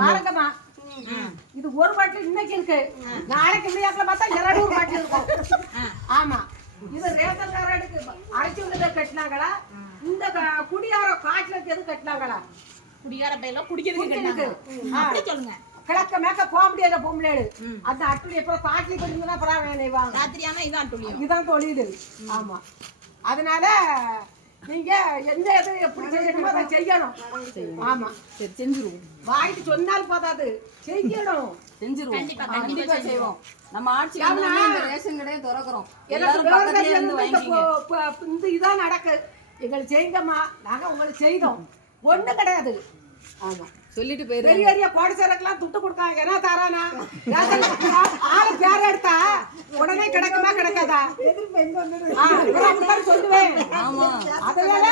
பாருங்கம்மா, இது ஒரு பாட்டில் இன்னைக்கு இருக்கு, நாளைக்கு விளையாட்டுல பார்த்தா 200 பாட்டில் இருக்கும். ஆமா, இது ரேஷன் கார்டுக்கு அரைச்சி உள்ளதை கட்டினாங்களா, இந்த குடியார காட்டுல எது கட்டினாங்களா? குடியார பையில குடிக்கிறதுக்கு சொல்லுங்க. கிழக்க மேக்க போக முடியாத பொம்பளை அந்த அட்டுளி எப்பறம் காட்சி படிச்சுன்னா அப்புறம் வேணும் ராத்திரியானா இதான் தொழில். ஆமா, அதனால நீங்க எந்த இது எப்படி செய்யணுமோ அதை செய்யணும். ஆமா, சரி செஞ்சிருவோம். வாய்ட்டு சொன்னால் போதாது, செய்யணும். செஞ்சிருவோம், கண்டிப்பா செய்வோம். நம்ம ஆட்சி இந்த ரேஷன் கடையை திறக்கிறோம், எல்லாரும் பக்கத்துல இருந்து வாங்கிக்கங்க. இந்த இதான் நடக்கு. எங்களுக்கு செய்யுங்கம்மா, நாங்க உங்களுக்கு செய்தோம், ஒண்ணு கிடையாது. ஆமா, சொல்லிட்டு போயிரு. பெரிய பெரிய கோடீஸ்வரருக்கெல்லாம் துட்டு கொடுக்காங்க, என்ன தரானா? ஆளு பேர் எடுத்தா உடனே கிடைக்குமா கிடைக்காதா? சொல்லுவேன். அதனால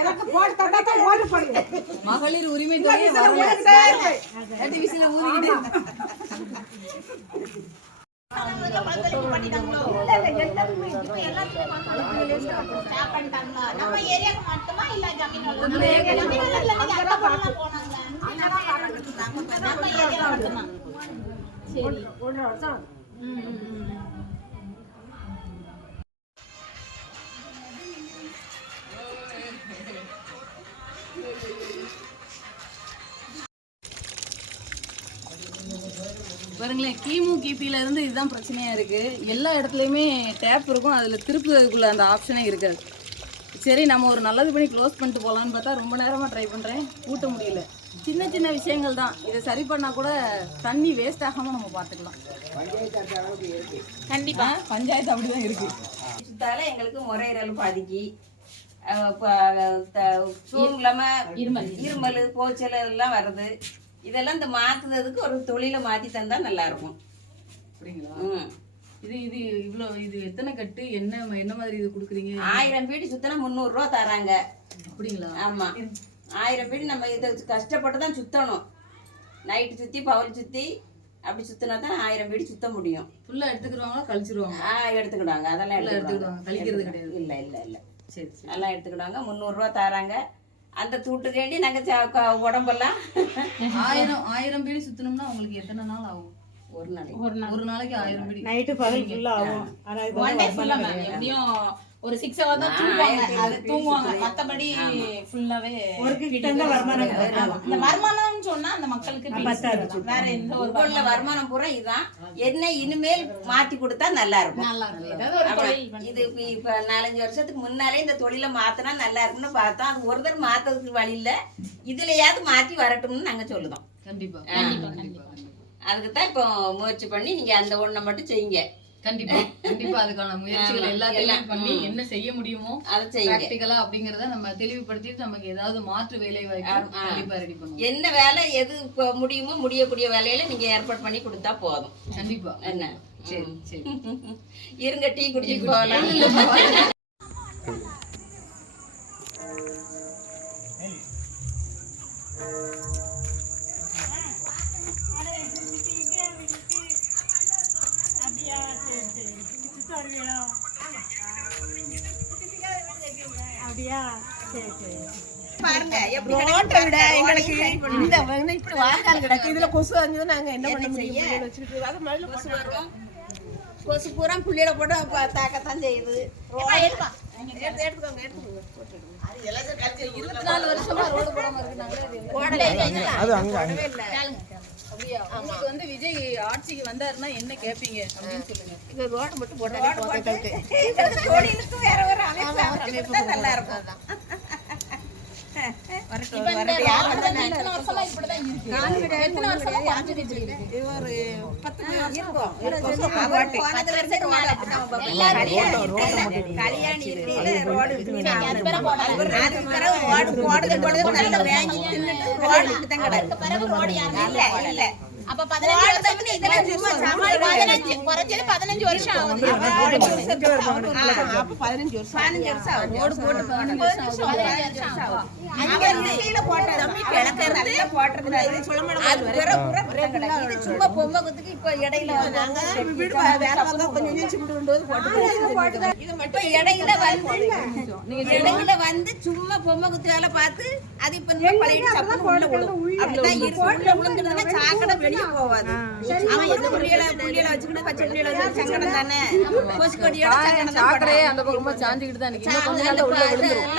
எனக்கு போட்டு தட்டா ஓட்டு போடுவேன். மகளிர் உரிமை தொகை நம்ம ஏரியாக்கு மட்டுமா இல்ல பாருங்களேன், கிமு கிபில இருந்து இதுதான் பிரச்சனையா இருக்கு. எல்லா இடத்துலையுமே டேப் இருக்கும், அதுல திருப்புறதுக்குள்ள அந்த ஆப்ஷனே இருக்காது. சரி, நம்ம ஒரு நல்லது பண்ணி க்ளோஸ் பண்ணிட்டு போகலான்னு பார்த்தா ரொம்ப நேரமாக ட்ரை பண்ணுறேன், கூட்ட முடியல. சின்ன சின்ன விஷயங்கள் தான், இதை சரி பண்ணால் கூட தண்ணி வேஸ்ட் ஆகாமல் நம்ம பார்த்துக்கலாம். கண்டிப்பாக பஞ்சாயத்து அப்படி தான் இருக்குது. சுத்தால எங்களுக்கு முறையீரல் பாதிக்கு சூம் இல்லாமல் இருமல் போச்சல் எல்லாம் வருது. இதெல்லாம் இந்த மாற்றுறதுக்கு ஒரு தொழிலை மாற்றி தந்தா நல்லா இருக்கும். அப்படிங்களா? இது இது இவ்வளோ இது எத்தனை கட்டு, என்ன என்ன மாதிரி இது கொடுக்குறீங்க? 1000 பீடி சுத்தினா 300 ரூபா தராங்க. அப்படிங்களா? ஆமா, 1000 பீடி நம்ம இதை கஷ்டப்பட்டு தான் சுத்தணும். நைட்டு சுத்தி பகல் சுத்தி அப்படி சுத்தினா தான் 1000 பீடி சுத்த முடியும். ஃபுல்லா எடுத்துக்கிடுவாங்களா கழிச்சிருவாங்க? எடுத்துக்கிடுவாங்க, அதெல்லாம் எடுத்துக்கிடுவாங்க, கழிக்கிறது கிடையாது. இல்லை இல்லை இல்லை, சரி சரி, அதெல்லாம் எடுத்துக்கிடுவாங்க. 300 ரூபா தராங்க. அந்த தூட்டுக்கேண்டி நாங்கள் உடம்பெல்லாம் 1000 பீடி சுத்தணும்னா உங்களுக்கு எத்தனை நாள் ஆகும்? ஒரு நாளைக்கு 1000 பீடி நைட்டு பகல் ஃபுல்லா ஆகும். ஒன் டே ஃபுல்லா மேம், எப்படியும் ஒரு 6 hours தான் தூங்குவாங்க, அது தூங்குவாங்க. மத்தபடி ஃபுல்லாவே ஒரு கிட்ட வருமானம். இந்த வருமானம்னு சொன்னா அந்த மக்களுக்கு வேற எந்த ஒரு வருமானம் பூரா இதுதான். என்ன இனிமேல் மாத்தி கொடுத்தா நல்லா இருக்கும். நல்லா இருக்கும். ஏதாவது ஒரு தொழில் இது இப்ப 4-5 வருஷத்துக்கு முன்னாலே இந்த தொழிலை மாத்தினா நல்லா இருக்கும்னு பார்த்தோம். அது ஒருத்தர் மாத்ததுக்கு வழி இல்ல, இதுலயாவது மாத்தி வரட்டும்னு நாங்க சொல்லுதோம். கண்டிப்பா அதுக்குதான் இப்போ முயற்சி பண்ணி நீங்க அந்த ஒண்ணை மட்டும் செய்யுங்க. கண்டிப்பா கண்டிப்பா, அதுக்கான முயற்சிகள் எல்லாத்தையும் பண்ணி என்ன செய்ய முடியுமோ அதை பிராக்டிகலா அப்படிங்கறத நம்ம தெளிவுபடுத்திட்டு நமக்கு ஏதாவது மாற்று வேலை வாய்ப்பு கண்டிப்பா ரெடி பண்ணுவோம். என்ன வேலை எது முடியுமோ முடியக்கூடிய வேலையில நீங்க ஏற்பாடு பண்ணி கொடுத்தா போதும். கண்டிப்பா. என்ன? சரி சரி, இருங்க, டீ குடிச்சிட்டு போகலாம். பாருங்க எப்படி ரோட்டை விட எங்களுக்கு இந்த இப்படி வாய்க்கால் கிடக்கு, இதுல கொசு வந்து நாங்க என்ன பண்ண முடியும்? கொசு வரும், கொசு பூரா புள்ளியில போட்டு தாக்கத்தான் செய்யுது. எடுத்துக்கோங்க 24 வருஷமா ரோடு போடாம உங்களுக்கு வந்து விஜய் ஆட்சிக்கு வந்தாருன்னா என்ன கேட்பீங்க அப்படின்னு சொல்லுங்க. இந்த ரோடு மட்டும் போட்டாலே தொழிலுக்கு வேற ஒரு அமைப்பு நல்லா இருக்கும். அப்ப 15 வருஷம் இதெல்லாம் சும்மா சமாளிக்க 15 குறைஞ்சது 15 வருஷம் ஆகுது. அப்ப 15 வருஷம் ஆகும். ரோடு போட்டு 15 வருஷம் ஆகும். அங்க இருந்து கீழ போட்டது தம்பி கிழக்க இருந்து போட்டது இது சொல்லமாட்டோம். அது இது சும்மா பொம்மை குத்துக்கு இப்ப இடையில நாங்க வீடு வேற பக்கம் கொஞ்சம் சிமெண்ட் கொண்டு வந்து போட்டு இது மட்டும் இடையில வந்து சும்மா பொம்மை குத்து வேலை பார்த்து அது இப்ப பழைய சப்பல் உள்ள விழும். அப்படிதான் இருக்கு. உள்ள விழுந்துடுதுன்னா சாக்கடை வெளியே போவாது. அவன் எந்த புள்ளியில வச்சுக்கிட்டு பச்சை புள்ளியில வச்சு சங்கடம் தானே கொசுக்கொடியோட சங்கடம் தான் சாக்கடையே அந்த பக்கமா சாஞ்சுக்கிட்டு தான் நிக்கும். கொஞ்ச நாள்ல உள்ள விழுந்துரும்.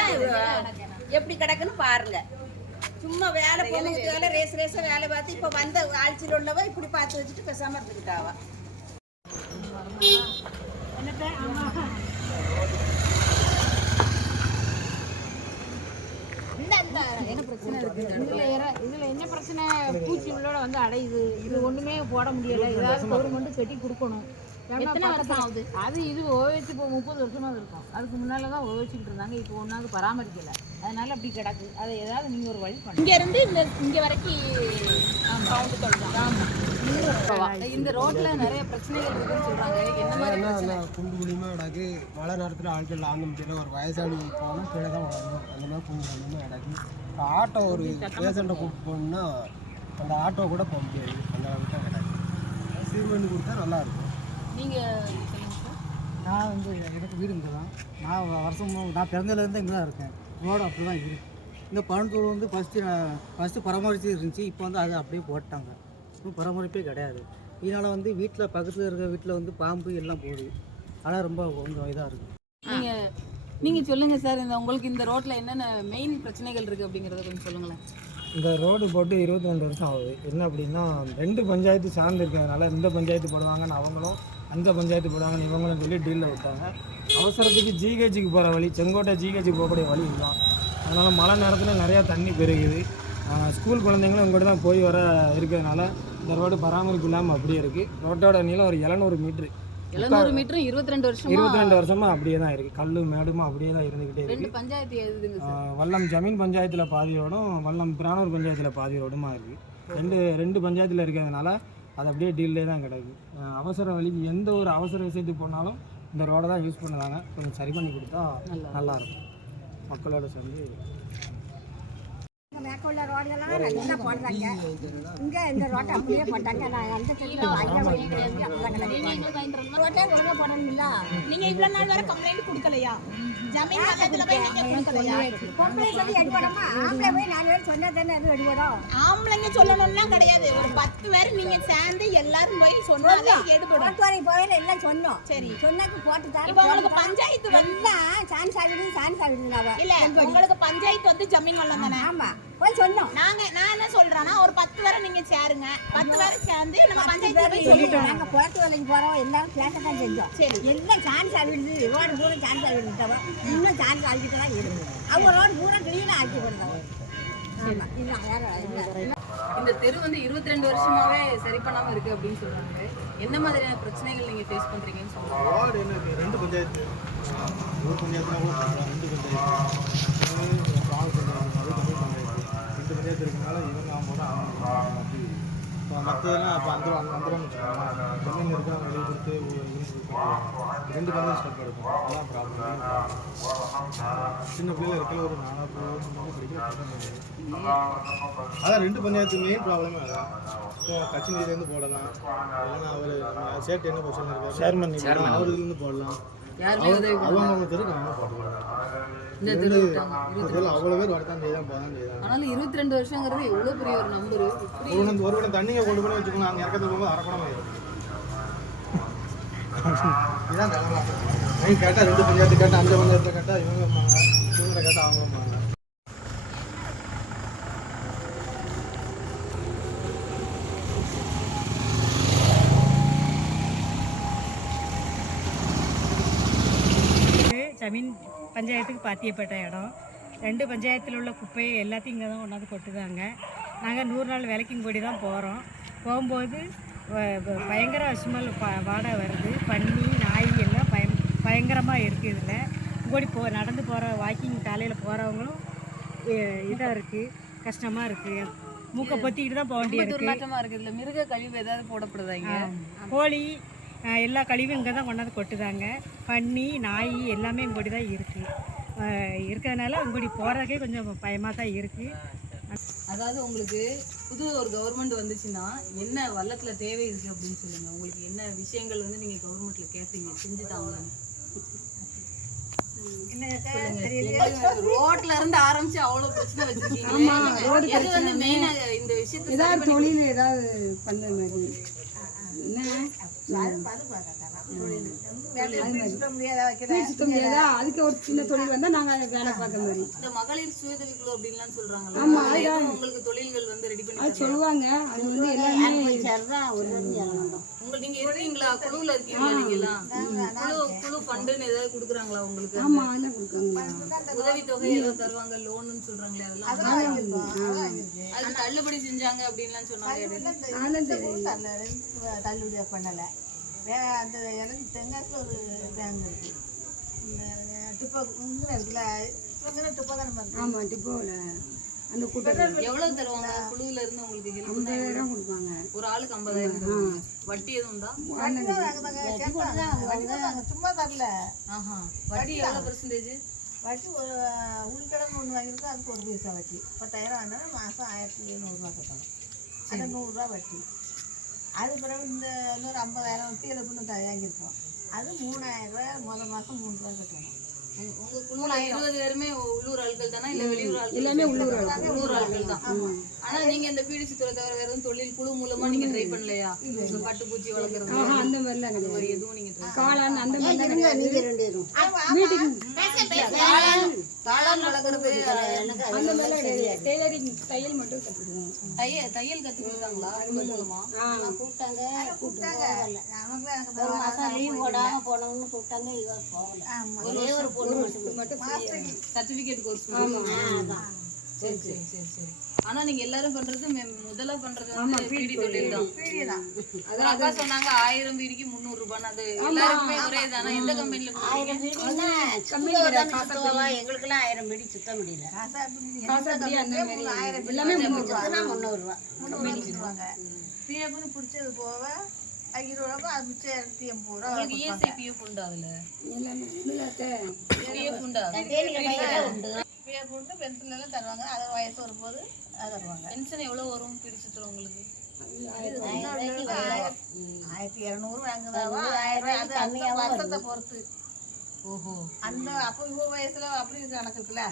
எப்படி கிடக்குன்னு பாருங்க. சும்மா வேலை பொண்ணு வேலை ரேஸா வேலை பார்த்து இப்ப வந்த ஆட்சியில் உள்ளவ இப்படி பார்த்து வச்சுட்டு பேசாம இருந்துக்கிட்டாவா. இதுல என்ன பிரச்சனை, பூச்சி உள்ளோட வந்து அடையுது. இது ஒண்ணுமே போட முடியல. ஏதாவது கவர்மெண்ட் கட்டி கொடுக்கணும். எத்தனை வருஷம் ஆகுது? அது இது ஓவச்சு இப்போ 30 வருஷமா இருக்கும். அதுக்கு முன்னால தான் ஓவச்சுக்கிட்டு இருந்தாங்க. இப்போ ஒன்றாவது பராமரிக்கல. அதனால அப்படி கிடக்கு. அதை ஏதாவது நீங்க ஒரு வழி பண்ணுங்க. இங்க இருந்து இங்க வரைக்கும் கவுண்ட் சொல்லலாம். இந்த ரோட்ல நிறைய பிரச்சனைகள் இருக்குன்னு சொல்றாங்க. என்ன மாதிரி பிரச்சனை? குண்டு குழியுமா கிடக்கு. மழை நேரத்தில் ஆட்கள் ஆந்த முடியல. ஒரு வயசாளி போனால் கீழே தான் வளரும். அந்த மாதிரி குண்டு குழியுமா கிடக்கு. இப்போ ஆட்டோ ஒரு பேஷண்ட்டை கூப்பிட்டு போகணுன்னா அந்த ஆட்டோ கூட போக முடியாது. அந்த அளவுக்கு தான் கிடக்கு. சீர் பண்ணி கொடுத்தா நல்லாயிருக்கும். நீங்க சொல்லுங்க சார். நான் வந்து எனக்கு வீடு இங்கே தான். நான் பிறந்ததுலேருந்து இங்கே தான் இருக்கேன். ரோடு அப்படி தான் இருக்குது. இந்த பழந்தூர் வந்து ஃபஸ்ட்டு பராமரித்து இருந்துச்சு. இப்போ வந்து அதை அப்படியே போட்டாங்க. இன்னும் பராமரிப்பே கிடையாது. இதனால் வந்து வீட்டில் பக்கத்தில் இருக்கிற வீட்டில் வந்து பாம்பு எல்லாம் போகுது. அதெல்லாம் ரொம்ப கொஞ்சம் இதாக இருக்குது. நீங்க சொல்லுங்க சார். உங்களுக்கு இந்த ரோட்ல என்னென்ன மெயின் பிரச்சனைகள் இருக்கு அப்படிங்கறத கொஞ்சம் சொல்லுங்களேன். இந்த ரோடு போட்டு 22 வருஷம் ஆகுது. என்ன அப்படின்னா 2 பஞ்சாயத்து சார்ந்து இருக்கிறதுனால இந்த பஞ்சாயத்து போடுவாங்கன்னு அவங்களும் அந்த பஞ்சாயத்து போடுவாங்கன்னு இவங்களும் சொல்லி டீலில் விட்டாங்க. அவசரத்துக்கு ஜிஹெச்சுக்கு போகிற வழி, செங்கோட்டை ஜிஹெச்சுக்கு போகக்கூடிய வழி இல்லை. அதனால் மழை நேரத்தில் நிறையா தண்ணி பெருகுது. ஸ்கூல் குழந்தைங்களும் இங்கோட்டு தான் போய் வர இருக்கிறதுனால இந்த ரோடு பராமரிப்பு இல்லாமல் அப்படியே இருக்குது. ரோட்டோட நீளம் ஒரு 700 மீட்ரு. 700 மீட்டரும் 22 வருஷமா அப்படியே தான் இருக்குது. கல்லு மேடுமா அப்படியே தான் இருந்துக்கிட்டே இருக்குது. 2 பஞ்சாயத்து எழுதுங்க சார். வல்லம் ஜமீன் பஞ்சாயத்தில் பாதி ரோடும் வல்லம் பிரானூர் பஞ்சாயத்தில் பாதி ரோடுமா இருக்குது. ரெண்டு பஞ்சாயத்தில் இருக்கிறதுனால அது அப்படியே டீல்லே தான் கிடக்கு. அவசர வழிக்கு எந்த ஒரு அவசர விஷயத்துக்கு போனாலும் இந்த ரோடை தான் யூஸ் பண்ணுறாங்க. கொஞ்சம் சரி பண்ணி கொடுத்தா நல்லாயிருக்கும். மக்களோட சேர்ந்து மேற்க உள்ள ரோடெல்லாம் நல்லா போடுறாங்க. இங்கே இந்த ரோட்டை அப்படியே போட்டாங்க. நான் அந்த ரோட்டே ஒழுங்கா போடணும்ல. நீங்க இவ்வளவு நாள் வரை கம்ப்ளைண்ட் கொடுக்கலையா? ஜமீன் பக்கத்துல போய் நீங்க கொடுக்கலையா? பொம்பளை சொல்லி அடிப்படமா? ஆம்பளை போய் 4 பேர் சொன்னா தானே அது அடிபடும். ஆம்பளைங்க சொல்லணும்லாம் கிடையாது. ஒரு 10 பேர் நீங்க சேர்ந்து எல்லாரும் போய் சொன்னாலே எடுபடும். ரோட்டுவரை போயில எல்லாம் சொன்னோம். சரி, சொன்னாக்கு போட்டு தர. இப்போ உங்களுக்கு பஞ்சாயத்து வந்து சான்ஸ் ஆகுது இல்ல, உங்களுக்கு பஞ்சாயத்து வந்து ஜமீன் வல்லம் தானே? ஆமா, போய் சொன்னோம். நான் என்ன சொல்றேன்னா, ஒரு 10 பேரை நீங்க சேருங்க. 10 பேரை சேர்ந்து நம்ம பஞ்சாயத்து போய் சொல்லிட்டோம். நாங்க போட்டு வேலைக்கு போறோம். எல்லாரும் பேசத்தான் செஞ்சோம். சரி, எல்லாம் சான்ஸ் ஆகிடுது. ரோடு பூரா சான்ஸ் ஆகிடுது. இன்னும் சான்ஸ் ஆகிட்டு தான் இருக்கு. அவங்க ரோடு பூரா கிளீனா ஆக்கி போடுறாங்க. ஆமா, இது வேற. இந்த தெரு வந்து 22 வருஷமாவே சரி பண்ணாம இருக்கு அப்படின்னு சொல்றாங்க. என்ன மாதிரியான பிரச்சனைகள் நீங்க ஃபேஸ் பண்றீங்கன்னு சொல்லுங்க. ரோடு என்ன 2 பஞ்சாயத்து, ஒரு பஞ்சாயத்துனா கூட 2 பஞ்சாயத்து, 2 பஞ்சாயத்து இருக்கனால இவங்க அவங்க இப்போ மற்றதெல்லாம் இப்போ வந்துடும் வச்சுக்கோங்க. ஜமீன் இருக்கிறவங்க வெளியே கொடுத்து 2 பஞ்சாயத்து ஸ்டெப் எடுக்கும். அதான் ப்ராப்ளம். சின்ன பிள்ளைல இருக்கிற ஒரு 4 படிக்கிற அதான் 2 பஞ்சாயத்து மெயின் ப்ராப்ளமே அதான். இப்போ கட்சியிலேருந்து போடலாம், இல்லைன்னா அவர் சேஃப்டி என்ன பொசிஷன் இருக்காரு சேர்மன் அவர்லேருந்து போடலாம். அவங்க தெருக்கு நம்ம போட்டுக்கலாம். இந்த தெரு அவ்வளோ பேர் வரத்தான் செய்யலாம், போதான் செய்யலாம். ஆனாலும் 22 வருஷங்கிறது எவ்வளவு பெரிய ஒரு நம்பரு. ஒரு குடம் தண்ணியை கொண்டு போய் வச்சுக்கணும். அங்கே இறக்கத்துக்கு போகும்போது அரைக்குடம் ஆயிடும். இதுதான் தலைமை. கேட்டால் 2 பஞ்சாயத்து கேட்டால், அந்த பஞ்சாயத்தில் கேட்டால் இவங்க கேட்டால் அவங்க. ஜமீன் பஞ்சாயத்துக்கு பாத்தியப்பட்ட இடம். 2 பஞ்சாயத்தில் உள்ள குப்பையை எல்லாத்தையும் இங்கே தான் கொண்டாந்து கொட்டுதாங்க. நாங்கள் 100 நாள் வேலைக்கும் கூடி தான் போகிறோம். போகும்போது பயங்கர ஸ்மெல், வாடை வருது. பன்னி, நாய் எல்லாம் பயங்கரமாக இருக்குது. இதில் கூடி நடந்து போகிற வாக்கிங் காலையில் போகிறவங்களும் இதாக இருக்குது, கஷ்டமாக இருக்குது. மூக்கை பொத்திக்கிட்டு தான் போக ரொம்ப வேண்டியிருக்கு. துர்நாற்றமா இருக்கு. இதுல மிருக கழிவு ஏதாவது போடப்படுதா இங்க? கோழி எல்லா கழிவும் இங்கே தான் கொண்டாந்து கொட்டுதாங்க. பன்னி நாய் எல்லாமே இங்கோடி தான் இருக்குது. இருக்கிறதுனால இங்கோடி போகிறதுக்கே கொஞ்சம் பயமாக தான் இருக்குது. அதாவது உங்களுக்கு புது ஒரு கவர்மெண்ட் வந்துச்சுன்னா என்ன வல்லத்துல தேவை இருக்கு அப்படின்னு சொல்லுங்க. உங்களுக்கு என்ன விஷயங்கள் வந்து நீங்க கவர்மெண்ட்ல கேட்பீங்க செஞ்சுட்டாங்க? ரோட்ல இருந்து ஆரம்பிச்சு அவ்வளவு பிரச்சனை வச்சிருக்கீங்க. எது வந்து மெயினா இந்த விஷயத்தை ஏதாவது தொழில் ஏதாவது பண்ண மாதிரி சுத்த முடியாதா, அதுக்கு ஒரு சின்ன தொழில் வந்தா நாங்க வேலை பார்க்க மாதிரி. இந்த மகளிர் சுயதவி குழு அப்படின்லாம் சொல்றாங்கல்ல, உங்களுக்கு தொழில்கள் வந்து ரெடி பண்ணி அது சொல்லுவாங்க. அது வந்து எல்லாமே நீங்க இருக்கீங்களா? குழுல இருக்கீங்களா? நீங்க எல்லாம் குழு ஃபண்டுன்னு ஏதாவது குடுக்குறாங்களா உங்களுக்கு? ஆமா என்ன கொடுக்காங்களா, உதவித்தொகை ஏதோ தருவாங்க, லோன்னு சொல்றாங்களே, அதெல்லாம் அது தள்ளுபடி செஞ்சாங்க அப்படின்லாம் சொன்னாங்க. தள்ளுபடியா பண்ணல. அந்த எனக்கு தெங்காசில் ஒரு பேங்க் இருக்கு. இந்த டிப்போ இருக்குல்ல, டிப்போ தானே. ஆமா டிப்போல அந்த கூட்டம் எவ்வளவு தருவாங்க குழுல இருந்து உங்களுக்கு? 50,000 கொடுப்பாங்க ஒரு ஆளுக்கு 50,000 தருவாங்க. வட்டி எதுவும் உண்டா? சும்மா தரல. வட்டி எவ்வளவு பெர்சன்டேஜ்? வட்டி ஒரு உள்கடன் ஒன்று வாங்கியிருக்கோம், அதுக்கு 1 பைசா வட்டி. 10,000 வந்தாலும் மாதம் 1,700 கட்டணும். அந்த 100 ரூபா வட்டி. அது பிறகு இந்த இன்னொரு 50,000 வட்டி எழுப்புன்னு வாங்கியிருக்கோம். அது 3,000 ரூபாய் முதல் மாதம் 3 ரூபாய் கட்டணும். உங்க குழுல 20 பேருமே உள்ளூர் ஆட்கள் தானா இல்ல வெளியூர் ஆட்கள்? எல்லாமே உள்ளூர் ஆட்கள் தான். ஆனா நீங்க இந்த பிடிசி துறை தவிர வேற எதுவும் தொழில் குழு மூலமா நீங்க ட்ரை பண்ணலையா? இந்த பட்டுப்பூச்சி வளர்க்கறது அந்த மாதிரிலாம் கிடையாது. எதுவும் நீங்க ட்ரை காளான் அந்த மாதிரி நீங்க 2 பேரும் காளான் வளர்க்கறது அந்த மாதிரிலாம் கிடையாது. டெய்லரிங் தையல் மட்டும் கற்றுக்குவோம். தையல் கத்து கொடுத்தாங்களா? அது மூலமா கூப்பிட்டாங்க. நமக்கு ஒரு மாசம் லீவ் போடாம போனவங்க கூப்பிட்டாங்க. இவ போகல. ஒரே ஒரு பொண்ணு மட்டும் சர்டிபிகேட் கோர்ஸ். சரி சரி சரி சரி. ஆனா நீங்க எல்லாரும் பண்றது முதல்ல பண்றது வந்து பீடி தொழில் தான். அதான் அக்கா சொன்னாங்க 1000 பீடிக்கு 300 ரூபாய். அது எல்லாருக்குமே ஒரே தானா? எந்த கம்பெனில 1000 பீடினா எங்களுக்கு எல்லாம் 1000 பீடி சுத்த முடியல. எல்லாமே 300 ரூபா. பிஎஃப்னு பிடிச்சது போக 500 ரூபா, அது மிச்சம் 280 ரூபா. உங்களுக்கு இஎஸ்ஐ பிஎஃப் உண்டா? அதுல எல்லாமே பிஎஃப் உண்டா? பிஎஃப் உண்டு, பென்ஷன் எல்லாம் தருவாங்க. அது வயசு வரும்போது அது தருவாங்க. பென்ஷன் எவ்வளவு வரும் பிரிச்சுத்துறோம் உங்களுக்கு? 1,200 வாங்குதாவா, 1000 அது அந்த வருஷத்தை பொறுத்து. ஓஹோ. அந்த அப்போ இவ்வளோ வயசுல அப்படி கணக்கு இருக்குல்ல.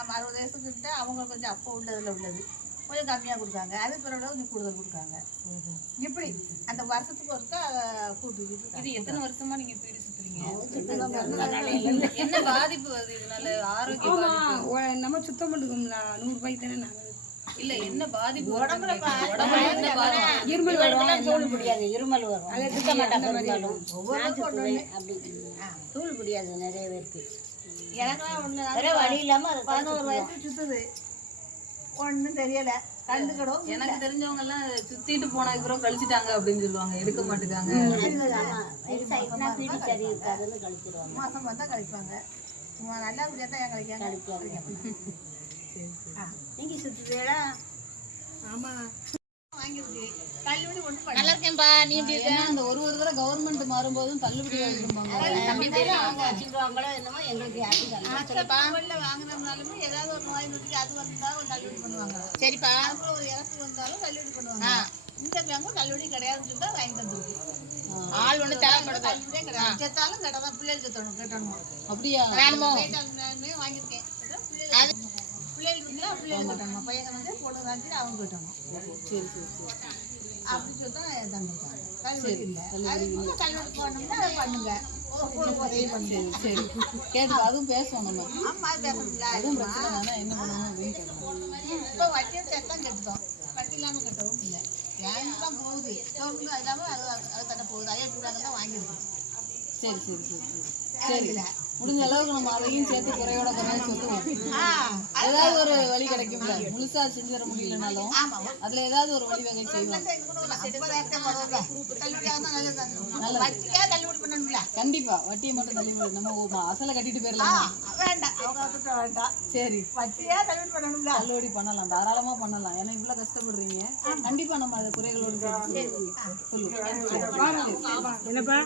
60 வயசுக்கு கிட்ட அவங்க கொஞ்சம் அப்போ உள்ளதுல உள்ளது கொஞ்சம் கம்மியாக கொடுக்காங்க. அது பிறகு கொஞ்சம் கூடுதல் கொடுக்காங்க. இப்படி அந்த வருஷத்துக்கு ஒருக்கா அதை கூட்டிக்கிட்டு. இது எத்தனை வருஷமா நீங்க பீடி சுத்துறீங்க? என்ன பாதிப்பு வருது இதனால? ஆரோக்கிய பாதிப்பு? நம்ம சுத்தம் பண்ணுவோம்ல 100 ரூபாய்க்கு தானே நாங்க. இல்ல என்ன பாதிப்பு? உடம்புல என்ன பாதிப்பு? இருமல் வரும். தூள் முடியாது. இருமல் வரும். சுத்த மாட்டாங்க. அப்படி தூள் முடியாது நிறைய பேருக்கு. எனக்குலாம் வேற வழி இல்லாம 11 வயசு சுத்துது, ஒன்றும் தெரியல, கண்டுக்கிடும். எனக்கு தெரிஞ்சவங்க எல்லாம் சுத்திட்டு போனதுக்கு அப்புறம் கழிச்சிட்டாங்க அப்படின்னு சொல்லுவாங்க. எடுக்க மாட்டேங்காங்க. வயசாயிட்டுனா பீடி சரி இருக்காதுன்னு கழிச்சிருவாங்க. மாதம் வந்தால் கழிப்பாங்க. நல்லா முடியாது தான் ஏன் கழிக்காங்க. நீங்க சுத்துதேடா? ஆமாம் வாங்கியிருக்கு தள்ளுபடி ஒன்றும் பண்ண. நல்லா இருக்கேன்பா. நீ எப்படி இருக்க? அந்த ஒரு தடவை கவர்மெண்ட் மாறும்போதும் தள்ளுபடி வாங்கிருப்பாங்க. அவங்க வச்சுருவாங்களோ என்னமோ எங்களுக்கு யாரும் வாங்கினாலுமே ஏதாவது ஒரு நோய் நொடிக்கு அது வந்தாலும் ஒரு தள்ளுபடி பண்ணுவாங்க. சரிப்பா. அதுக்குள்ள ஒரு இறப்பு வந்தாலும் தள்ளுபடி பண்ணுவாங்க. இந்த பேங்கும் தள்ளுபடி கிடையாதுன்னு சொல்லிட்டு வாங்கி தந்துருக்கு. ஆள் ஒண்ணு தேவைப்படுது. தள்ளுபடியே கிடையாது. செத்தாலும் கடதான் பிள்ளைகள் கட்டணும். அப்படியா? வேணுமோ? வாங்கியிருக்கேன். பிள்ளைகள் இருந்தா பிள்ளைகள் கட்டணும். பையன் வந்து போட்டு வாங்கி அவங்க கட்டணும். சரி சரி சரி. அப்படின்னு சொல்லி தான் தந்துருக்காங்க. தள்ளுபடி இல்லை. அதுக்கு தள்ளுபடி பண்ணணும்னா அதை பண்ணுங்க. உதவி பண்ணுங்க. சரி கேட்டு அதுவும் பேசுவோம் நம்ம. அம்மா பேசணும்ல. அதுவும் பிரச்சனை தானே, என்ன பண்ணணும் அப்படின்னு கேட்கணும். இப்போ வட்டியை சேர்த்தான் கட்டுத்தோம். வட்டி இல்லாமல் கட்டவும் இல்லை. ஏன்லாம் போகுது. தோல்வி இல்லாமல் அது கட்ட போகுது. ஐயா தான் வாங்கியிருக்கோம். சரி சரி சரி சரி. சரி, முடிஞ்ச அளவுக்கு நம்ம அதையும் சேர்த்து குறையோட சொல்லுவோம். ஏதாவது ஒரு வழி கிடைக்கும்ல, முழுசா செஞ்சிட முடியலனாலும் அதுல ஏதாவது ஒரு வழி வகை செய்வோம். கண்டிப்பா வட்டியை மட்டும் தள்ளுபடி, நம்ம அசலை கட்டிட்டு போயிடலாம். சரி, தள்ளுபடி பண்ணலாம், தாராளமா பண்ணலாம். ஏன்னா இவ்வளவு கஷ்டப்படுறீங்க, கண்டிப்பா நம்ம அதை குறைகளோடு சொல்லுவோம். என்னப்பா